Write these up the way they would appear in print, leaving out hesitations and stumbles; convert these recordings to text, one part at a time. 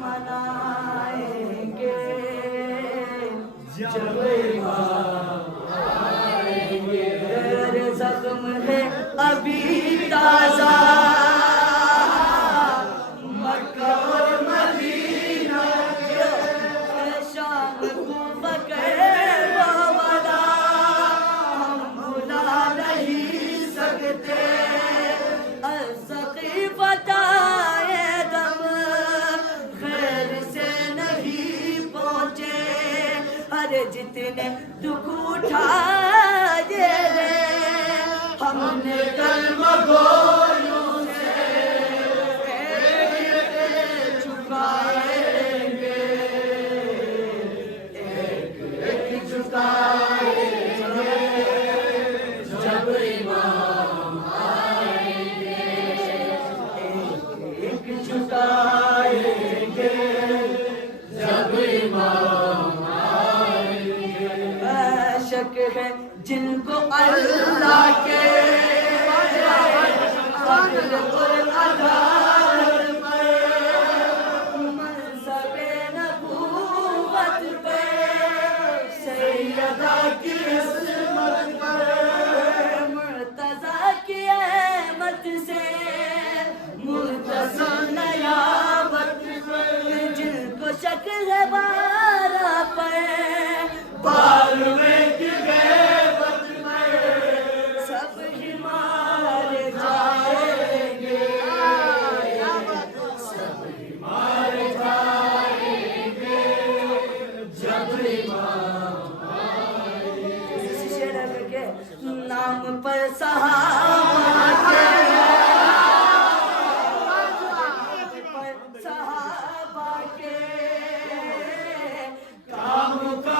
मनाएंगे जब इमाम आएंगे। जख्म है अभी ताजा मक्का और मदीना के, शाम को पकड़े वो वाला हम भुला नहीं सकते। बताए दम खैर से नहीं पहुँचे, अरे जितने दुख उठाए रे हमने कल्म गोलों से झुकाएंगे, एक झुकाएंगे जब इमाम आएंगे, एक झुकाएंगे जब इमाम आएंगे। शक है जिनको अल्लाह के फज़ल और अदालत पे, मनसबे नबूवत पे, सैयदा की इस्मत पे, मुर्तज़ा की अहमद से मुर्तज़ा नयाबत पे, जिनको शक है बारा पे बालवे की गैबत में, सब ही मार जाएंगे, सब ही मार जाएंगे जब इमाम आएंगे। नाम पर सहाबा के, सहाबा के काम का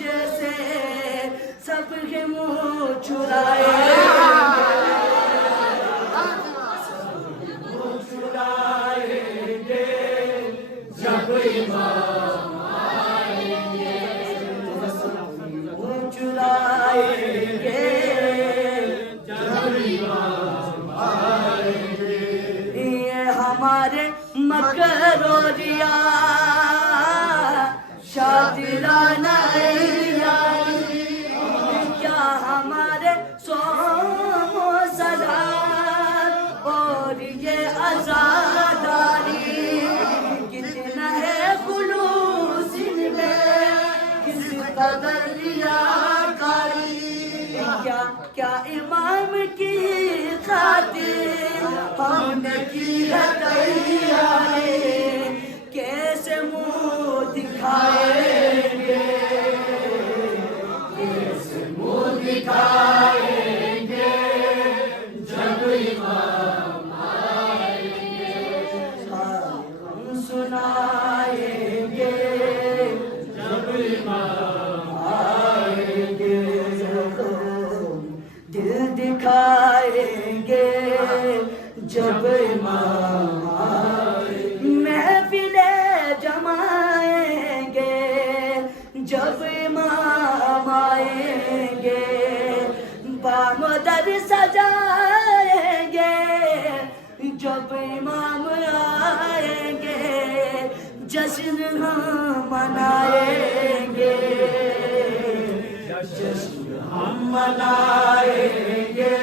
जैसे सबके मुँह छुड़ाएंगे जब इमाम आएंगे, मुँह छुड़ाएंगे जब इमाम आएंगे। ये हमारे मकरोरिया शातिराना क्या हमारे सोमो सलात और ये आज़ादारी, कितना है खुलूस इनमें, किस कदर रियाकारी, क्या क्या इमाम की खातिर हमने की है तैयारी, कैसे मुँह दिखाएंगे, कैसे मुँह दिखाएंगे जब इमाम आएंगे, हम सुनाएंगे जब इमाम आएंगे, दिल दिखाएंगे जब इमाम आएंगे, महफिले जमाएंगे जब इमाम आएंगे, बामदर सजाएंगे जब इमाम आएंगे, जश्न हम मनाएंगे, जश्न हम मनाएंगे